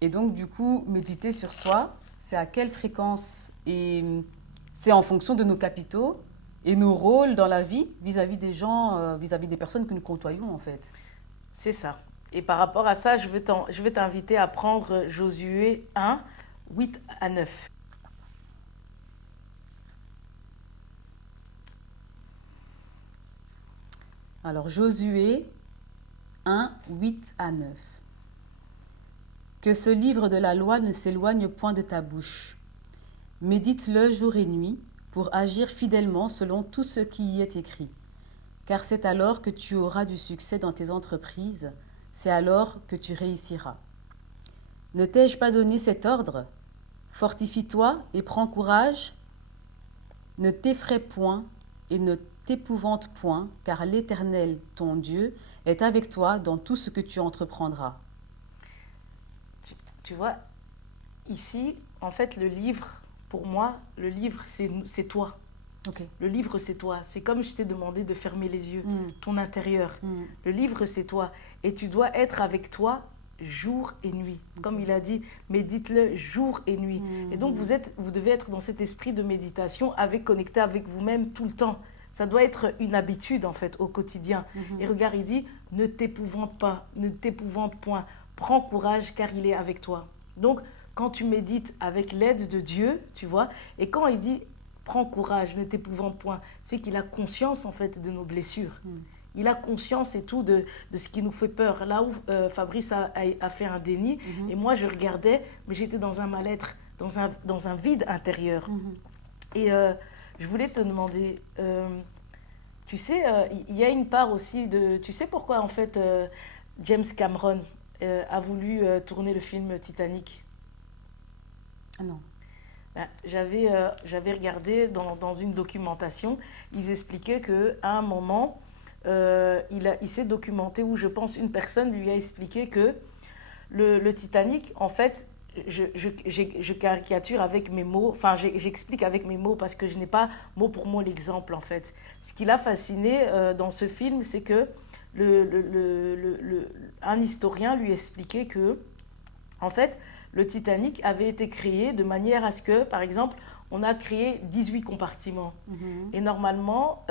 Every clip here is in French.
Et donc, du coup, méditer sur soi, c'est à quelle fréquence? Et c'est en fonction de nos capitaux et nos rôles dans la vie vis-à-vis des gens, vis-à-vis des personnes que nous côtoyons, en fait. C'est ça. Et par rapport à ça, je vais t'inviter à prendre Josué 1, 8 à 9. Alors, Josué 1, 8 à 9. Que ce livre de la loi ne s'éloigne point de ta bouche. Médite-le jour et nuit pour agir fidèlement selon tout ce qui y est écrit. Car c'est alors que tu auras du succès dans tes entreprises, c'est alors que tu réussiras. Ne t'ai-je pas donné cet ordre? Fortifie-toi et prends courage. Ne t'effraie point et ne t'épouvante point, car l'Éternel, ton Dieu, est avec toi dans tout ce que tu entreprendras. Tu vois, ici, en fait, le livre, pour moi, le livre, c'est toi. Ok. Le livre, c'est toi. C'est comme je t'ai demandé de fermer les yeux, Mm. ton intérieur. Mm. Le livre, c'est toi. Et tu dois être avec toi jour et nuit. Comme il a dit, médite-le jour et nuit. Et donc, vous devez être dans cet esprit de méditation, connecté avec vous-même tout le temps. Ça doit être une habitude, en fait, au quotidien. Et regarde, il dit, ne t'épouvante pas, ne t'épouvante point. Prends courage, car il est avec toi. Donc, quand tu médites avec l'aide de Dieu, tu vois, et quand il dit, prends courage, ne t'épouvante point, c'est qu'il a conscience, en fait, de nos blessures. Il a conscience et tout de ce qui nous fait peur. Là où Fabrice a fait un déni, et moi je regardais, mais j'étais dans un mal-être, dans un vide intérieur. Et je voulais te demander, tu sais, il y a une part aussi de... Tu sais pourquoi en fait James Cameron a voulu tourner le film Titanic? Ah non. Ben, j'avais regardé dans une documentation, ils expliquaient qu'à un moment, il s'est documenté où je pense une personne lui a expliqué que le Titanic, en fait, je caricature avec mes mots, enfin j'explique avec mes mots parce que je n'ai pas mot pour mot l'exemple en fait. Ce qui l'a fasciné dans ce film, c'est que un historien lui expliquait que, en fait, le Titanic avait été créé de manière à ce que, par exemple, on a créé 18 compartiments. Et normalement,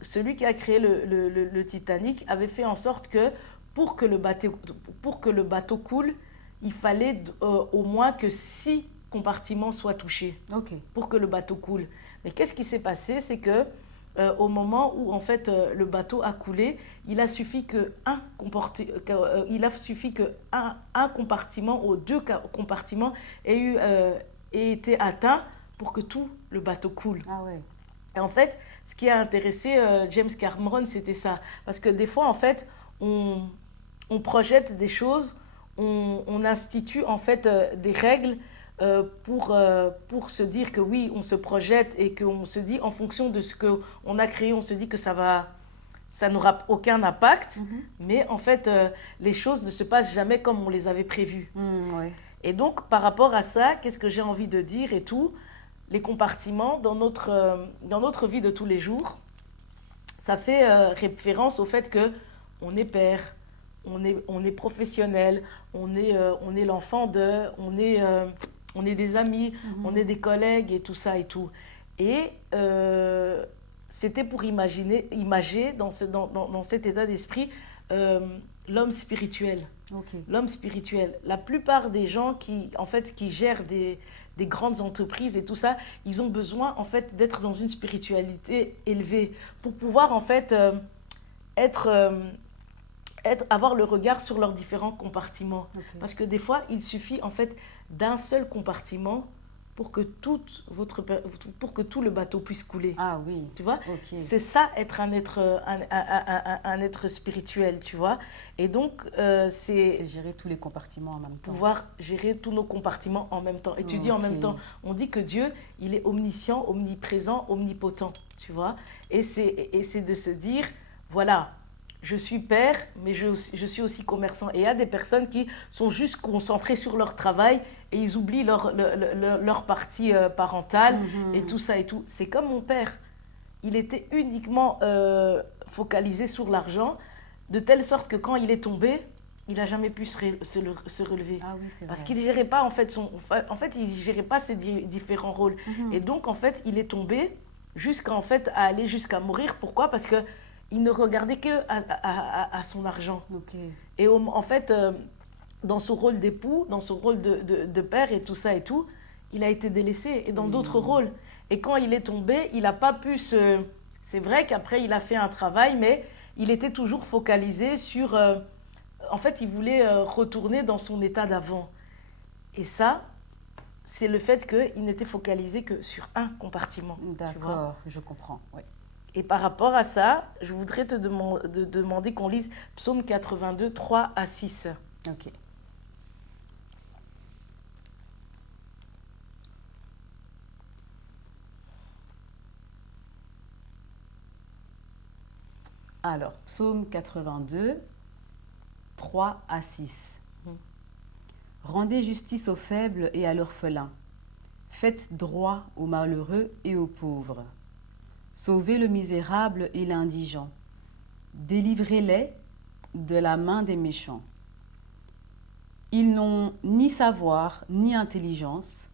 celui qui a créé le Titanic avait fait en sorte que pour que le bateau coule, il fallait au moins que 6 compartiments soient touchés Ok. pour que le bateau coule. Mais qu'est-ce qui s'est passé? C'est que au moment où en fait le bateau a coulé, il a suffi que un compartiment ou deux compartiments ait été atteint pour que tout le bateau coule. Ah ouais. Et en fait, ce qui a intéressé James Cameron, c'était ça. Parce que des fois, en fait, on projette des choses, on institue en fait des règles pour se dire que oui, on se projette et qu'on se dit en fonction de ce qu'on a créé, on se dit que ça n'aura aucun impact, mais en fait, les choses ne se passent jamais comme on les avait prévues. Ouais. Et donc, par rapport à ça, qu'est-ce que j'ai envie de dire et tout, les compartiments dans notre vie de tous les jours, ça fait référence au fait que on est père, on est professionnel, on est l'enfant on est des amis, on est des collègues et tout ça et tout. Et c'était pour imager dans cet état d'esprit l'homme spirituel. Ok. L'homme spirituel. La plupart des gens en fait, qui gèrent des grandes entreprises et tout ça, ils ont besoin en fait d'être dans une spiritualité élevée pour pouvoir en fait être, avoir le regard sur leurs différents compartiments. Ok. Parce que des fois, il suffit en fait d'un seul compartiment pour que, pour que tout le bateau puisse couler. Ah oui. Tu vois, Ok. c'est ça être un être spirituel, tu vois. Et donc, C'est gérer tous les compartiments en même temps. pouvoir gérer tous nos compartiments en même temps. Et tu dis en même temps, on dit que Dieu, il est omniscient, omniprésent, omnipotent, tu vois. Et c'est de se dire, voilà, je suis père, mais je suis aussi commerçant. Et il y a des personnes qui sont juste concentrées sur leur travail et ils oublient leur partie parentale et tout ça et tout. C'est comme mon père. Il était uniquement focalisé sur l'argent, de telle sorte que quand il est tombé, il n'a jamais pu se relever. Ah oui, c'est Parce vrai. qu'il ne gérait pas, en fait, il gérait pas ses différents rôles. Et donc, en fait, il est tombé jusqu'à à aller jusqu'à mourir. Pourquoi? Parce qu'il ne regardait que à son argent. Ok. Et en fait, dans son rôle d'époux, dans son rôle de père et tout ça et tout, il a été délaissé. Et dans d'autres rôles. Et quand il est tombé, il n'a pas pu se... C'est vrai qu'après, il a fait un travail, mais il était toujours focalisé sur... en fait, il voulait retourner dans son état d'avant. Et ça, c'est le fait qu'il n'était focalisé que sur un compartiment. Tu vois. D'accord, je comprends. Ouais. Et par rapport à ça, je voudrais te demander qu'on lise Psaume 82, 3 à 6. Ok. Alors, Psaume 82, 3 à 6. Rendez justice aux faibles et à l'orphelin. Faites droit aux malheureux et aux pauvres. Sauvez le misérable et l'indigent. Délivrez-les de la main des méchants. Ils n'ont ni savoir ni intelligence.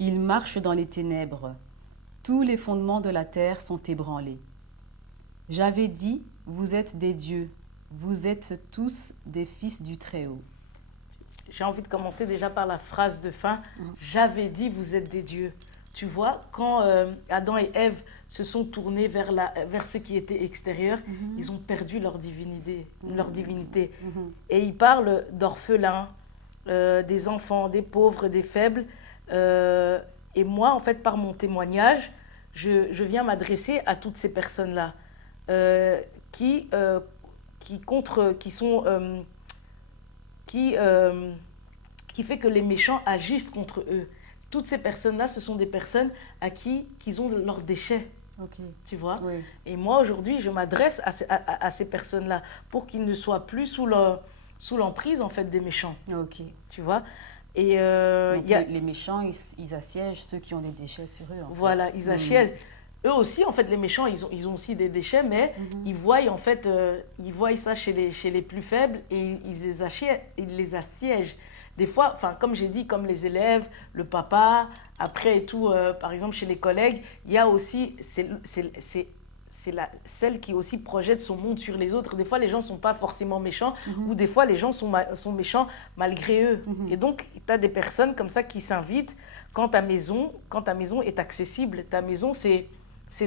Ils marchent dans les ténèbres. Tous les fondements de la terre sont ébranlés. J'avais dit, vous êtes des dieux. Vous êtes tous des fils du Très-Haut. J'ai envie de commencer déjà par la phrase de fin. J'avais dit, vous êtes des dieux. Tu vois, quand Adam et Ève se sont tournés vers ce qui était extérieur, ils ont perdu leur divinité. Et ils parlent d'orphelins, des enfants, des pauvres, des faibles. Et moi, en fait, par mon témoignage, je viens m'adresser à toutes ces personnes-là qui fait que les méchants agissent contre eux. Toutes ces personnes-là, ce sont des personnes à qui ont leurs déchets. Ok. Tu vois? Oui. Et moi, aujourd'hui, je m'adresse à ces personnes-là pour qu'ils ne soient plus sous l'emprise, en fait, des méchants. Ok. Tu vois? Et Donc, les méchants, ils assiègent ceux qui ont des déchets sur eux. Voilà, ils assiègent. Eux aussi, en fait, les méchants, ils ont aussi des déchets, mais ils voient, en fait, ils voient ça chez les plus faibles et ils les assiègent. Des fois, enfin, comme j'ai dit, comme les élèves, le papa, après et tout, par exemple, chez les collègues, il y a aussi, celle qui aussi projette son monde sur les autres. Des fois, les gens ne sont pas forcément méchants, ou des fois, les gens sont méchants malgré eux. Et donc, tu as des personnes comme ça qui s'invitent quand ta maison est accessible. Ta maison, c'est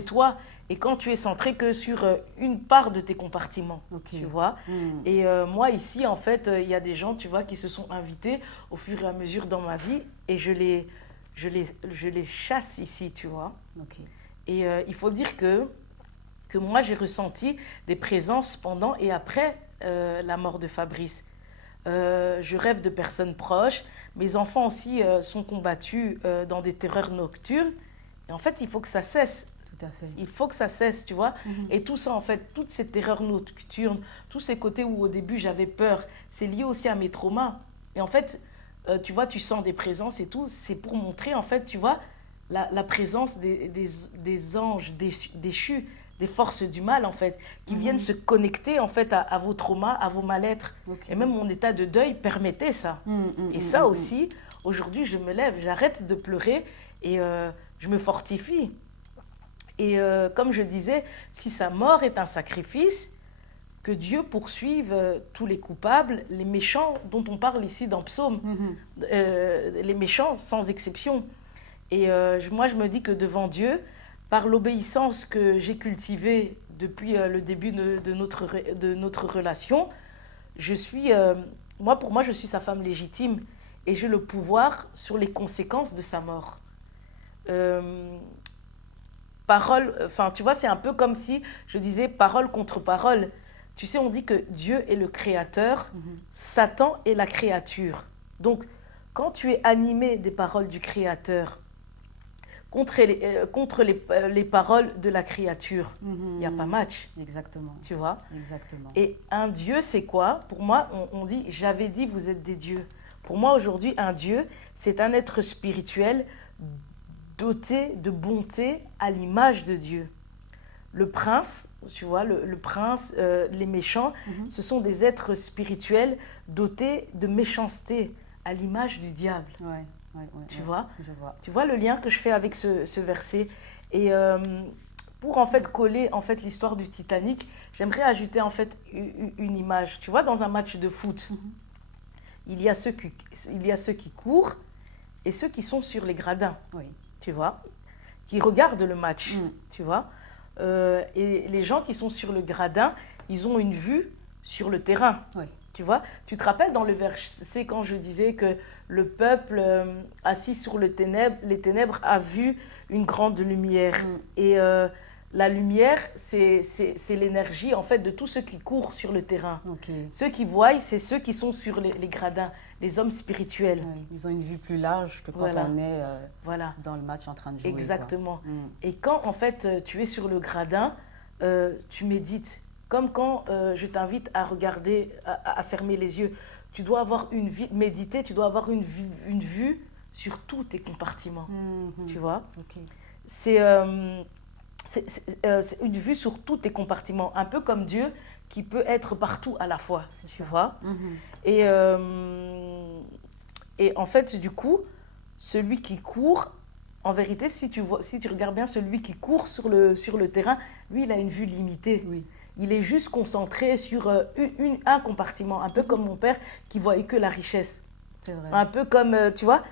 toi. Et quand tu es centré que sur une part de tes compartiments, tu vois. Et moi, ici, en fait, il y a des gens, tu vois, qui se sont invités au fur et à mesure dans ma vie. Et je les chasse ici, tu vois. Ok. Et il faut dire que moi, j'ai ressenti des présences pendant et après la mort de Fabrice. Je rêve de personnes proches. Mes enfants aussi sont combattus dans des terreurs nocturnes. Et en fait, il faut que ça cesse. Tout à fait. Il faut que ça cesse, tu vois. Et tout ça, en fait, toutes ces terreurs nocturnes, tous ces côtés où au début j'avais peur, c'est lié aussi à mes traumas. Et en fait, tu vois, tu sens des présences et tout. C'est pour montrer, en fait, tu vois, la présence des anges déchus, des forces du mal, en fait, qui viennent se connecter, en fait, à vos traumas, à vos mal-être. Ok. Et même mon état de deuil permettait ça. Et ça aussi, aujourd'hui, je me lève, j'arrête de pleurer et je me fortifie. Et comme je disais, si sa mort est un sacrifice, que Dieu poursuive tous les coupables, les méchants dont on parle ici dans Psaume, les méchants sans exception. Et moi, je me dis que devant Dieu, par l'obéissance que j'ai cultivée depuis le début de notre relation, pour moi, je suis sa femme légitime et j'ai le pouvoir sur les conséquences de sa mort. Enfin, tu vois, c'est un peu comme si je disais parole contre parole. Tu sais, on dit que Dieu est le créateur, Satan est la créature. Donc, quand tu es animé des paroles du créateur contre les paroles de la créature, il n'y a pas match. Exactement. Tu vois? Exactement. Et un Dieu, c'est quoi? Pour moi, on dit, j'avais dit, vous êtes des dieux. Pour moi, aujourd'hui, un Dieu, c'est un être spirituel doté de bonté à l'image de Dieu. le prince, tu vois, le prince, les méchants, ce sont des êtres spirituels dotés de méchanceté, à l'image du diable. Ouais, Tu vois? Je vois. Tu vois le lien que je fais avec ce verset. Et pour en fait coller en fait l'histoire du Titanic, j'aimerais ajouter en fait une image. Tu vois, dans un match de foot, il y a ceux qui courent et ceux qui sont sur les gradins. Oui. Tu vois, qui regardent le match. Mm. Tu vois. Et les gens qui sont sur le gradin, ils ont une vue sur le terrain. Oui. Tu vois, tu te rappelles dans le verset quand je disais que le peuple assis sur les ténèbres a vu une grande lumière. Et la lumière, c'est l'énergie en fait de tous ceux qui courent sur le terrain. Ok. Ceux qui voient, c'est ceux qui sont sur les gradins, les hommes spirituels. Ouais, ils ont une vue plus large que quand Voilà. on est Voilà. dans le match en train de jouer. Exactement. Quoi. Mm. Et quand en fait tu es sur le gradin, tu médites. Comme quand je t'invite à regarder, à fermer les yeux. Tu dois avoir méditer, tu dois avoir une vue sur tous tes compartiments. Tu vois? Ok. C'est une vue sur tous tes compartiments. Un peu comme Dieu qui peut être partout à la fois. Tu vois? Et en fait, du coup, celui qui court, en vérité, si tu regardes bien, celui qui court sur le terrain, lui, il a une vue limitée. Oui. Il est juste concentré sur un compartiment, un peu comme mon père qui voyait que la richesse. C'est vrai. Un peu comme, tu vois.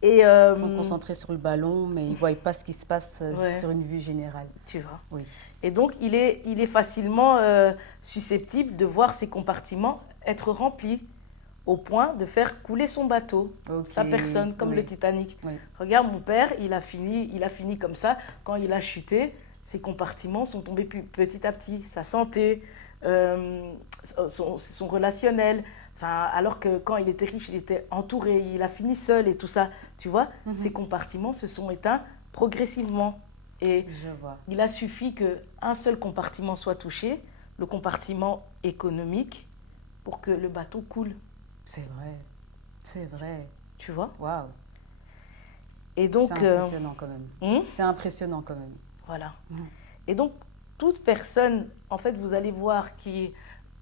Et, Ils sont concentrés sur le ballon, mais ils ne voient pas ce qui se passe Ouais. sur une vue générale. tu vois. Oui. Et donc, il est facilement susceptible de voir ses compartiments être remplis au point de faire couler son bateau, Ok. sa personne, comme Oui. le Titanic. Oui. Regarde, mon père, il a fini comme ça. Quand il a chuté, ses compartiments sont tombés petit à petit. Sa santé, son relationnel. Enfin, alors que quand il était riche, il était entouré, il a fini seul et tout ça. Tu vois, ses compartiments se sont éteints progressivement. Et Je vois. il a suffi qu'un seul compartiment soit touché, le compartiment économique, pour que le bateau coule. C'est vrai. C'est vrai. Tu vois? Waouh. Et donc, C'est impressionnant quand même. hmm, C'est impressionnant quand même. voilà. Et donc, toute personne, en fait, vous allez voir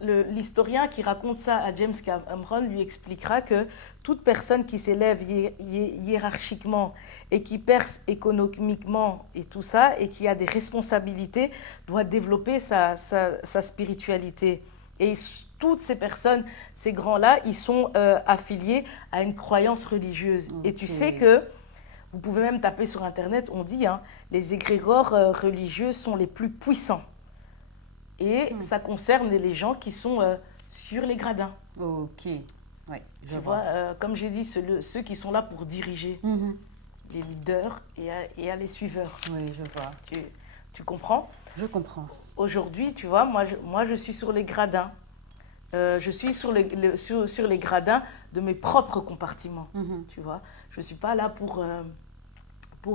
l'historien qui raconte ça à James Cameron lui expliquera que toute personne qui s'élève hiérarchiquement et qui perce économiquement et tout ça, et qui a des responsabilités, doit développer sa spiritualité. Et toutes ces personnes, ces grands-là, ils sont affiliés à une croyance religieuse. Ok. Et tu sais que, vous pouvez même taper sur Internet, on dit, hein, les égrégores religieux sont les plus puissants. Et ça concerne les gens qui sont sur les gradins. Ok. Oui, je Tu vois. vois, comme j'ai dit, ceux qui sont là pour diriger les leaders et à les suiveurs. Oui, je vois. Tu comprends? Je comprends. Aujourd'hui, tu vois, moi, je suis sur les gradins. Je suis sur les gradins de mes propres compartiments. Tu vois, je ne suis pas là pour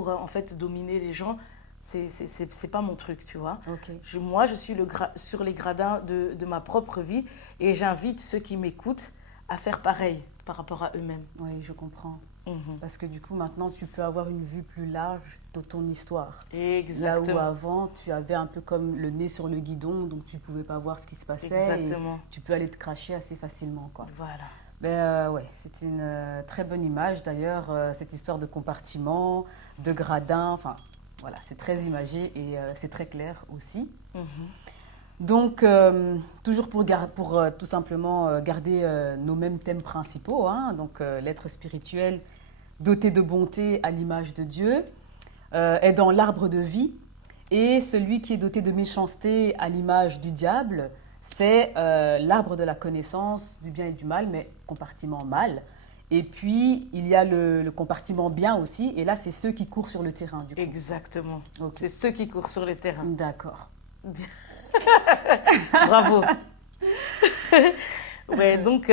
en fait, dominer les gens. C'est pas mon truc, tu vois. Ok. Moi, je suis sur les gradins de ma propre vie et j'invite ceux qui m'écoutent à faire pareil par rapport à eux-mêmes. Oui, je comprends. Mhm. Parce que du coup, maintenant, tu peux avoir une vue plus large de ton histoire. Exactement. Là où avant, tu avais un peu comme le nez sur le guidon, donc tu ne pouvais pas voir ce qui se passait. Exactement. Et tu peux aller te cracher assez facilement, quoi. Voilà. Ouais, c'est une très bonne image d'ailleurs, cette histoire de compartiment, de gradin, enfin voilà, c'est très imagé et c'est très clair aussi. Donc, toujours pour tout simplement garder nos mêmes thèmes principaux, hein, donc l'être spirituel doté de bonté à l'image de Dieu, est dans l'arbre de vie, et celui qui est doté de méchanceté à l'image du diable, c'est l'arbre de la connaissance du bien et du mal, mais compartiment mal. Et puis, il y a le compartiment bien aussi, et là, c'est ceux qui courent sur le terrain, du coup. Exactement. Ok. C'est ceux qui courent sur le terrain. D'accord. Bravo. Ouais, donc,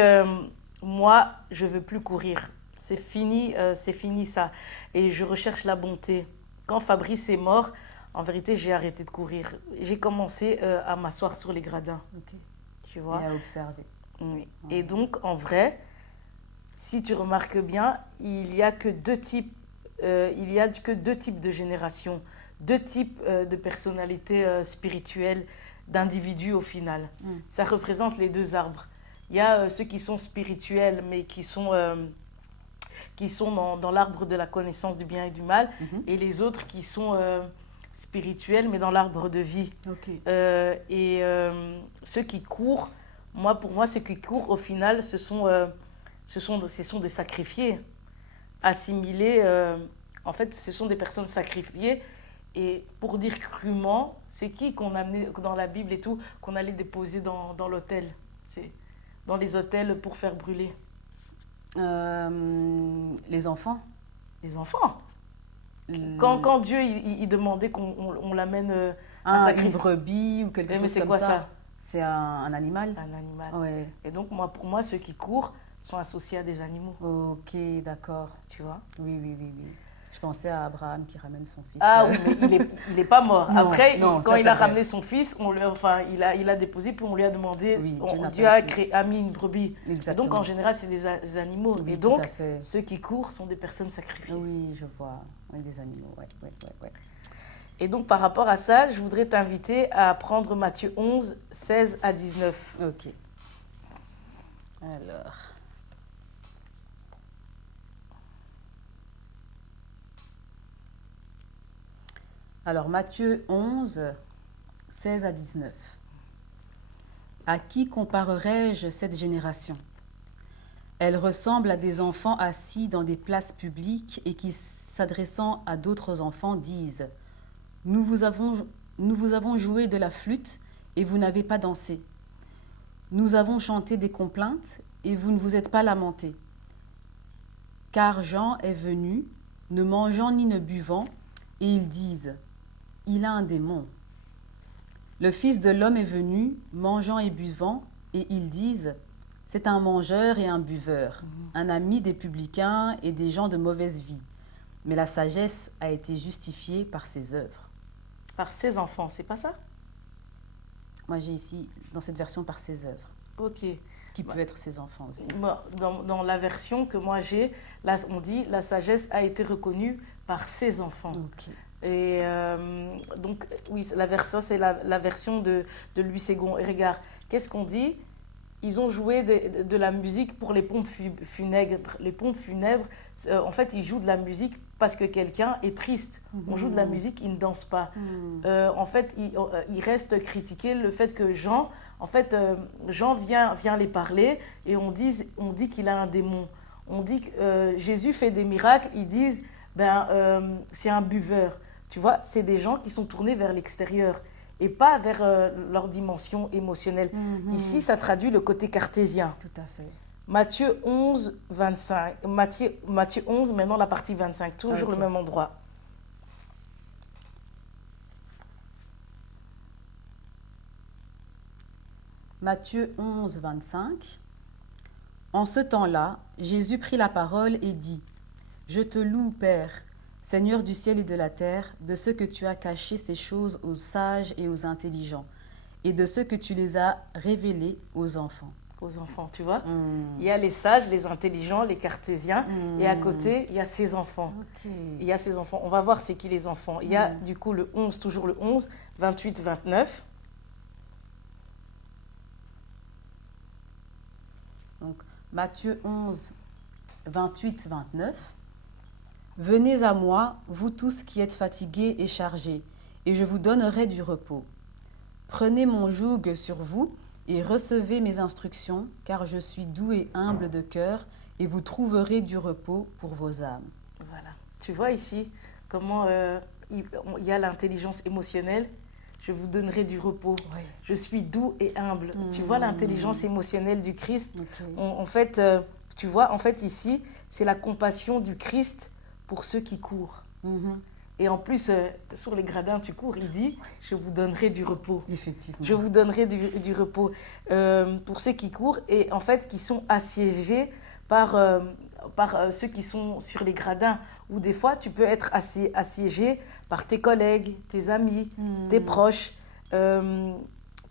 moi, je ne veux plus courir. C'est fini ça. Et je recherche la bonté. Quand Fabrice est mort, en vérité, j'ai arrêté de courir. J'ai commencé à m'asseoir sur les gradins. Ok. Tu vois? Et à observer. Oui. Et donc, en vrai, si tu remarques bien, il y a que deux types de générations. deux types de personnalités spirituelles, d'individus au final. Ça représente les deux arbres. Il y a ceux qui sont spirituels, mais qui sont dans l'arbre de la connaissance du bien et du mal, et les autres qui sont spirituels, mais dans l'arbre de vie. Ok. Ceux qui courent, pour moi, ceux qui courent, au final, ce sont des sacrifiés, assimilés. En fait, ce sont des personnes sacrifiées. Et pour dire crûment, c'est qui qu'on amenait dans la Bible et tout, qu'on allait déposer dans l'autel, c'est dans les autels pour faire brûler. Les enfants. Les enfants. Quand Dieu il demandait qu'on l'amène à sacrifier. Une brebis ou quelque chose comme ça. Mais c'est quoi ça? C'est un animal. Un animal. Ouais. Et donc, pour moi, ceux qui courent sont associés à des animaux. Ok, d'accord. Tu vois? Oui. Je pensais à Abraham qui ramène son fils. Ah oui, mais il n'est pas mort. Non, Après, non, quand ça, il a c'est vrai. ramené son fils, il a déposé, puis on lui a demandé, Oui, Dieu a mis une brebis. Exactement. Et donc, en général, c'est des animaux. Oui, et tout donc, à fait. ceux qui courent sont des personnes sacrifiées. Oui, je vois. Oui, des animaux, ouais. Et donc, par rapport à ça, je voudrais t'inviter à prendre Matthieu 11, 16 à 19. Ok. Alors. Matthieu 11, 16 à 19. À qui comparerai-je cette génération? Elle ressemble à des enfants assis dans des places publiques et qui, s'adressant à d'autres enfants, disent « Nous vous avons joué de la flûte et vous n'avez pas dansé. Nous avons chanté des complaintes et vous ne vous êtes pas lamentés. Car Jean est venu, ne mangeant ni ne buvant, et ils disent « Il a un démon. » Le Fils de l'homme est venu, mangeant et buvant, et ils disent « C'est un mangeur et un buveur, un ami des publicains et des gens de mauvaise vie. » Mais la sagesse a été justifiée par ses œuvres. Par ses enfants, c'est pas ça? Moi, j'ai ici, dans cette version, par ses œuvres. Ok. Qui peut être ses enfants aussi. Dans la version que moi j'ai, là, on dit « La sagesse a été reconnue par ses enfants. » Ok. Et donc, oui, ça, c'est la version de Louis Ségon. Et regarde, qu'est-ce qu'on dit? Ils ont joué de la musique pour les pompes funèbres. Les pompes funèbres, en fait, ils jouent de la musique parce que quelqu'un est triste. On joue de la musique, il ne danse pas. En fait, il reste critiqué le fait que Jean vient les parler et on dit qu'il a un démon. On dit que Jésus fait des miracles, ils disent c'est un buveur. Tu vois, c'est des gens qui sont tournés vers l'extérieur et pas vers leur dimension émotionnelle. Ici, ça traduit le côté cartésien. Tout à fait. Matthieu 11, 25. Matthieu 11, maintenant la partie 25, toujours le même endroit. Matthieu 11, 25. En ce temps-là, Jésus prit la parole et dit « Je te loue, Père, Seigneur du ciel et de la terre, de ce que tu as caché ces choses aux sages et aux intelligents, et de ce que tu les as révélées aux enfants. » Aux enfants, tu vois. Il y a les sages, les intelligents, les cartésiens, et à côté, il y a ses enfants. Il y a ses enfants. On va voir c'est qui les enfants. Il y a du coup le 11, toujours le 11, 28, 29. Donc, Matthieu 11, 28, 29. Venez à moi, vous tous qui êtes fatigués et chargés, et je vous donnerai du repos. Prenez mon joug sur vous et recevez mes instructions, car je suis doux et humble de cœur, et vous trouverez du repos pour vos âmes. Voilà. Tu vois ici comment il y a l'intelligence émotionnelle. Je vous donnerai du repos. Ouais. Je suis doux et humble. Tu vois l'intelligence émotionnelle du Christ. En fait, tu vois, ici, c'est la compassion du Christ pour ceux qui courent. Et en plus, sur les gradins, tu cours, il dit, je vous donnerai du repos. Effectivement. Je vous donnerai du repos pour ceux qui courent et en fait qui sont assiégés par ceux qui sont sur les gradins. Ou des fois, tu peux être assiégé par tes collègues, tes amis, tes proches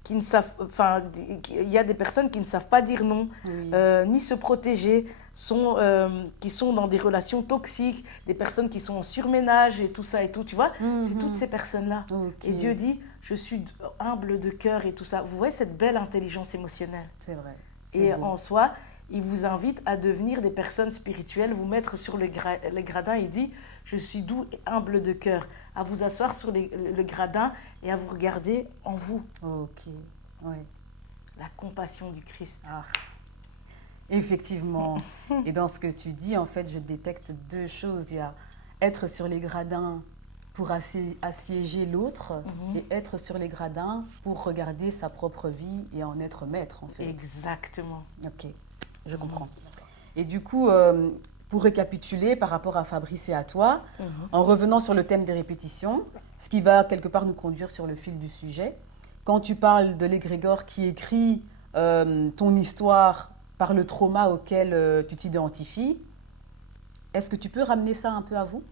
qui ne savent, enfin, il y a des personnes qui ne savent pas dire non, Oui. ni se protéger, qui sont dans des relations toxiques, des personnes qui sont en surménage et tout ça et tout, tu vois. C'est toutes ces personnes-là. Ok. Et Dieu dit, je suis humble de cœur et tout ça. Vous voyez cette belle intelligence émotionnelle. C'est vrai. Et beau. en soi, il vous invite à devenir des personnes spirituelles, vous mettre sur le gradin. Il dit, je suis doux et humble de cœur. À vous asseoir sur le gradin et à vous regarder en vous. Ok. Oui. La compassion du Christ. Ah. Effectivement. Et dans ce que tu dis, en fait, je détecte deux choses. Il y a être sur les gradins pour assiéger l'autre et être sur les gradins pour regarder sa propre vie et en être maître, en fait. Exactement. Ok, je comprends. Et du coup, pour récapituler par rapport à Fabrice et à toi, en revenant sur le thème des répétitions, ce qui va quelque part nous conduire sur le fil du sujet, quand tu parles de l'égrégore qui écrit ton histoire par le trauma auquel tu t'identifies, est-ce que tu peux ramener ça un peu à vous?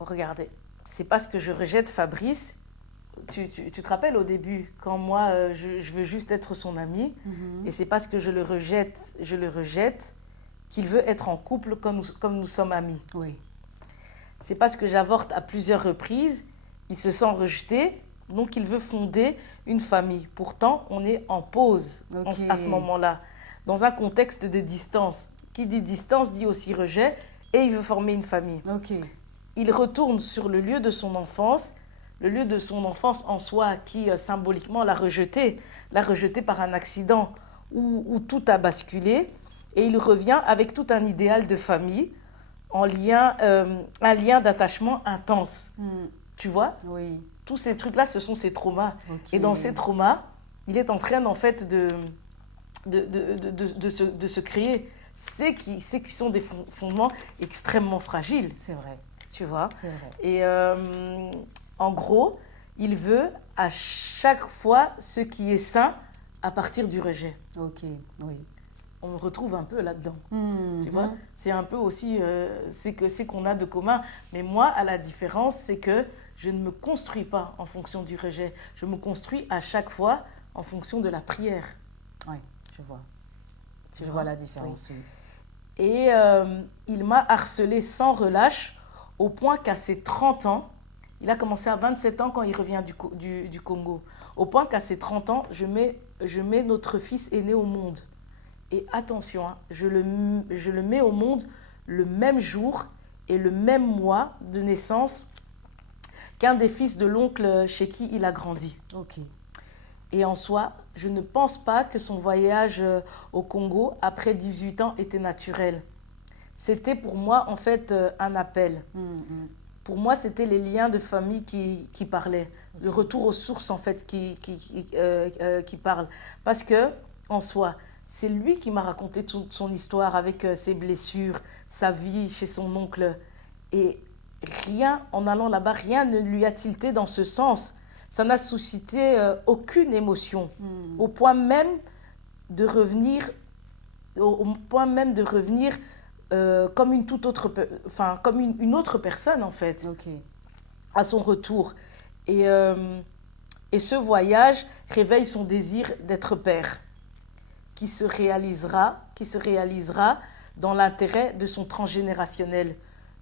Regardez, c'est parce que je rejette Fabrice. Tu te rappelles au début, quand moi, je veux juste être son ami, et c'est parce que je le rejette, qu'il veut être en couple comme nous sommes amis. Oui. C'est parce que j'avorte à plusieurs reprises, il se sent rejeté, donc il veut fonder une famille. Pourtant, on est en pause à ce moment-là, dans un contexte de distance. Qui dit distance dit aussi rejet, et il veut former une famille. Ok. Il retourne sur le lieu de son enfance en soi qui symboliquement l'a rejeté par un accident où tout a basculé, et il revient avec tout un idéal de famille, un lien d'attachement intense. Tu vois? Oui. Tous ces trucs-là, ce sont ses traumas. Ok. Et dans ces traumas, il est en train en fait de se créer ce qui sont des fondements extrêmement fragiles. C'est vrai. Tu vois? C'est vrai. Et en gros, il veut à chaque fois ce qui est sain à partir du rejet. Ok, oui. On me retrouve un peu là-dedans. Tu vois? C'est un peu aussi c'est qu'on a de commun. Mais moi, à la différence, c'est que je ne me construis pas en fonction du rejet. Je me construis à chaque fois en fonction de la prière. Oui, je vois. Tu Je vois la différence, oui. Et il m'a harcelé sans relâche au point qu'à ses 30 ans, il a commencé à 27 ans quand il revient du Congo, au point qu'à ses 30 ans, je mets notre fils aîné au monde. Et attention, hein, je le mets au monde le même jour et le même mois de naissance qu'un des fils de l'oncle chez qui il a grandi. Ok. Et en soi, je ne pense pas que son voyage au Congo après 18 ans était naturel. C'était pour moi, en fait, un appel. Pour moi, c'était les liens de famille qui parlaient. Le retour aux sources, en fait, qui parle. Parce que, en soi, c'est lui qui m'a raconté toute son histoire avec ses blessures, sa vie chez son oncle. Et rien, en allant là-bas, rien ne lui a tilté dans ce sens. Ça n'a suscité aucune émotion, au point même de revenir, comme une toute autre, enfin comme une autre personne en fait, à son retour. Et ce voyage réveille son désir d'être père, qui se réalisera dans l'intérêt de son transgénérationnel,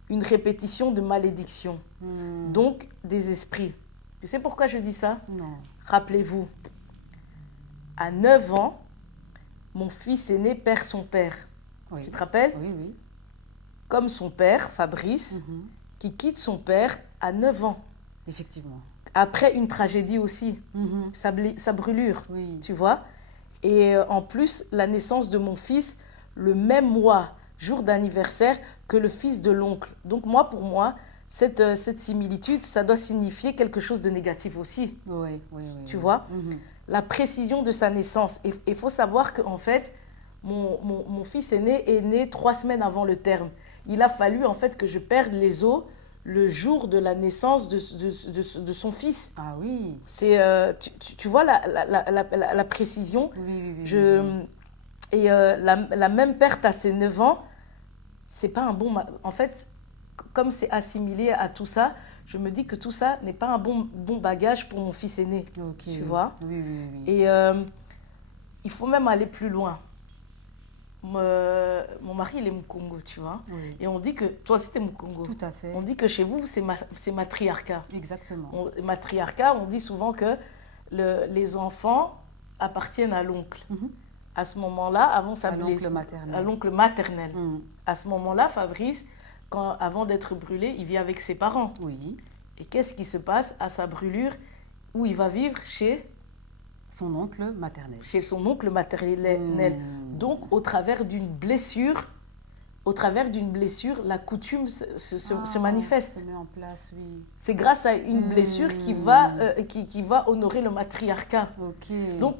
une répétition de malédiction, donc des esprits. Tu sais pourquoi je dis ça? Non. Rappelez-vous, à 9 ans, mon fils aîné perd son père. Oui. Tu te rappelles? Oui, oui. Comme son père, Fabrice, qui quitte son père à 9 ans. Effectivement. Après une tragédie aussi, sa brûlure, tu vois. Et en plus, la naissance de mon fils, le même mois, jour d'anniversaire, que le fils de l'oncle. Donc pour moi, cette similitude, ça doit signifier quelque chose de négatif aussi. Oui. Tu vois? La précision de sa naissance. Et il faut savoir qu'en fait, mon fils aîné est né 3 semaines avant le terme. Il a fallu en fait que je perde les os le jour de la naissance de son fils. Ah oui. C'est, tu vois la précision. Oui. Et la même perte à ses 9 ans, c'est pas un bon... En fait, comme c'est assimilé à tout ça, je me dis que tout ça n'est pas un bon bagage pour mon fils aîné. Ok. Tu vois? Oui, oui, oui. Et il faut même aller plus loin. Mon mari, il est Mukongo, tu vois. Oui. Et on dit que... Toi aussi, t'es Mukongo. Tout à fait. On dit que chez vous, c'est matriarcat. Exactement. Matriarcat, on dit souvent que les enfants appartiennent à l'oncle. À ce moment-là, avant sa blessure... À l'oncle maternel. À ce moment-là, Fabrice, avant d'être brûlé, il vit avec ses parents. Oui. Et qu'est-ce qui se passe à sa brûlure où il va vivre chez son oncle maternel. Chez son oncle maternel. Donc, au travers d'une blessure, la coutume se manifeste. Se met en place, oui. C'est grâce à une blessure qui va honorer le matriarcat. Ok. Donc,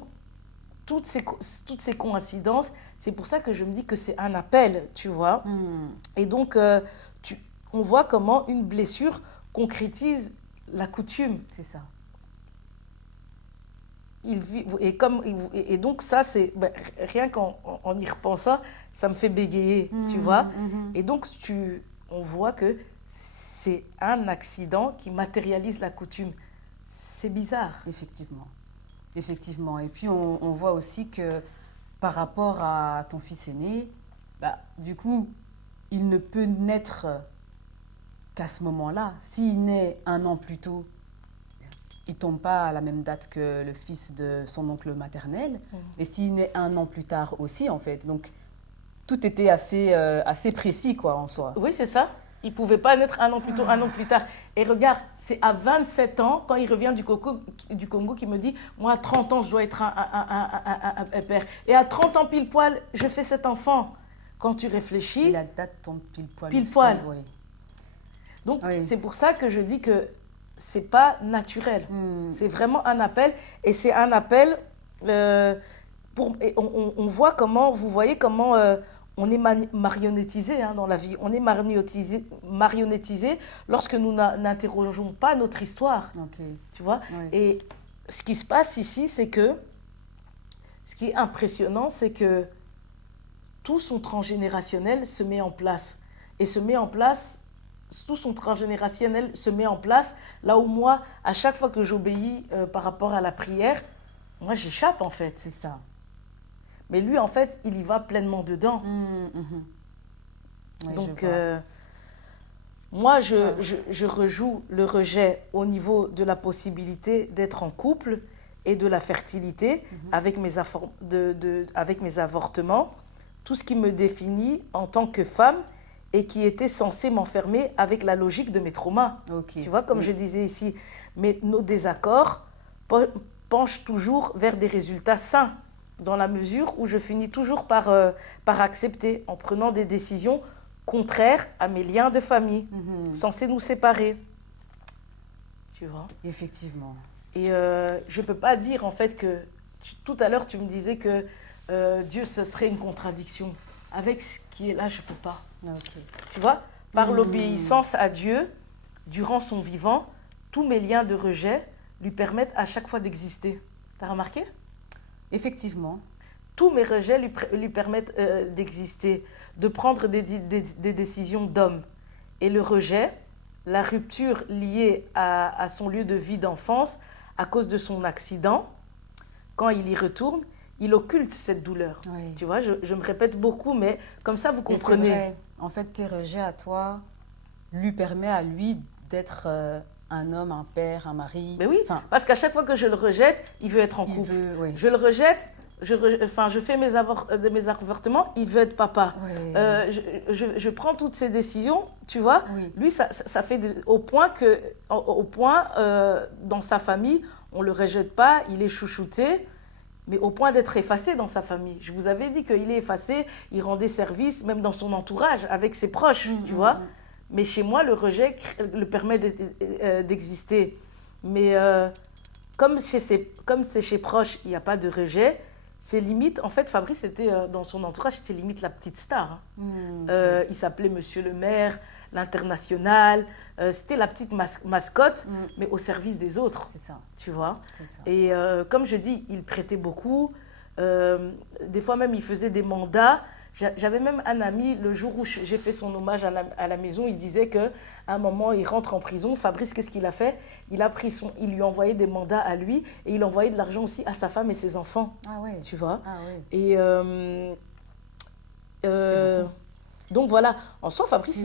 toutes ces coïncidences, c'est pour ça que je me dis que c'est un appel, tu vois. Et donc, on voit comment une blessure concrétise la coutume. C'est ça. Et donc ça, c'est rien qu'en y repensant, ça me fait bégayer, tu vois. Et donc, on voit que c'est un accident qui matérialise la coutume. C'est bizarre. Effectivement. Effectivement. Et puis, on voit aussi que par rapport à ton fils aîné, du coup, il ne peut naître qu'à ce moment-là. S'il naît un an plus tôt, il ne tombe pas à la même date que le fils de son oncle maternel. Et s'il naît un an plus tard aussi, en fait. Donc, tout était assez précis, quoi, en soi. Oui, c'est ça. Il ne pouvait pas naître un an plus tôt, un an plus tard. Et regarde, c'est à 27 ans, quand il revient du Congo, qu'il me dit, moi, à 30 ans, je dois être un père. Et à 30 ans, pile poil, je fais cet enfant. Quand tu réfléchis... Et la date tombe pile poil. Pile aussi, poil. Oui. Donc, c'est pour ça que je dis que c'est pas naturel. C'est vraiment un appel. Et c'est un appel on voit comment, vous voyez comment on est marionnettisé dans la vie. On est marionnettisé lorsque nous n'interrogeons pas notre histoire. Okay. Tu vois? Oui. Et ce qui se passe ici, c'est que, ce qui est impressionnant, c'est que tout son transgénérationnel se met en place. Et se met en place... Tout son transgénérationnel se met en place, là où moi, à chaque fois que j'obéis par rapport à la prière, moi j'échappe en fait. C'est ça. Mais lui, en fait, il y va pleinement dedans. Oui, donc, moi, je rejoue le rejet au niveau de la possibilité d'être en couple et de la fertilité avec mes avortements, tout ce qui me définit en tant que femme et qui était censé m'enfermer avec la logique de mes traumas. Okay. Tu vois, comme je disais ici, mais nos désaccords penchent toujours vers des résultats sains, dans la mesure où je finis toujours par accepter, en prenant des décisions contraires à mes liens de famille, censés nous séparer. Tu vois? Effectivement. Et je ne peux pas dire, en fait, que... Tout à l'heure, tu me disais que Dieu, ce serait une contradiction. Avec ce qui est là, je ne peux pas. Okay. Tu vois, par l'obéissance à Dieu, durant son vivant, tous mes liens de rejet lui permettent à chaque fois d'exister. T'as remarqué? Effectivement. Tous mes rejets lui permettent d'exister, de prendre des décisions d'homme. Et le rejet, la rupture liée à son lieu de vie d'enfance, à cause de son accident, quand il y retourne, il occulte cette douleur. Oui. Tu vois, je me répète beaucoup, mais comme ça, vous comprenez. C'est vrai. En fait, tes rejets à toi lui permettent à lui d'être un homme, un père, un mari. Mais oui, parce qu'à chaque fois que je le rejette, il veut être en couple. Oui. Je le rejette, je fais mes avortements, il veut être papa. Oui. Je prends toutes ces décisions, tu vois. Oui. Lui, ça fait au point dans sa famille, on ne le rejette pas, il est chouchouté. Mais au point d'être effacé dans sa famille. Je vous avais dit qu'il est effacé, il rendait service, même dans son entourage, avec ses proches, tu vois. Mais chez moi, le rejet le permet d'exister. Mais comme c'est chez proches, il n'y a pas de rejet, c'est limite... En fait, Fabrice était dans son entourage, c'était limite la petite star. Okay. Il s'appelait Monsieur le maire, l'international. C'était la petite mascotte, mais au service des autres. C'est ça. Tu vois? C'est ça. Et comme je dis, il prêtait beaucoup. Des fois même, il faisait des mandats J'avais même un ami, le jour où j'ai fait son hommage à la maison, il disait qu'à un moment, il rentre en prison. Fabrice, qu'est-ce qu'il a fait? Il lui a envoyé des mandats à lui et il envoyait de l'argent aussi à sa femme et ses enfants. Ah ouais. Tu vois? Ah ouais. Et donc voilà, en soi, Fabrice,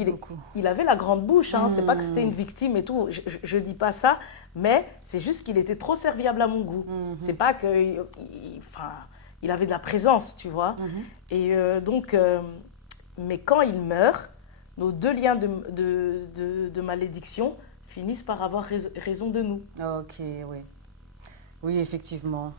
il avait la grande bouche. Hein. C'est pas que c'était une victime et tout. Je dis pas ça, mais c'est juste qu'il était trop serviable à mon goût. C'est pas que, enfin, il avait de la présence, tu vois. Et donc, mais quand il meurt, nos deux liens de malédiction finissent par avoir raison de nous. Ok, oui. Oui, effectivement.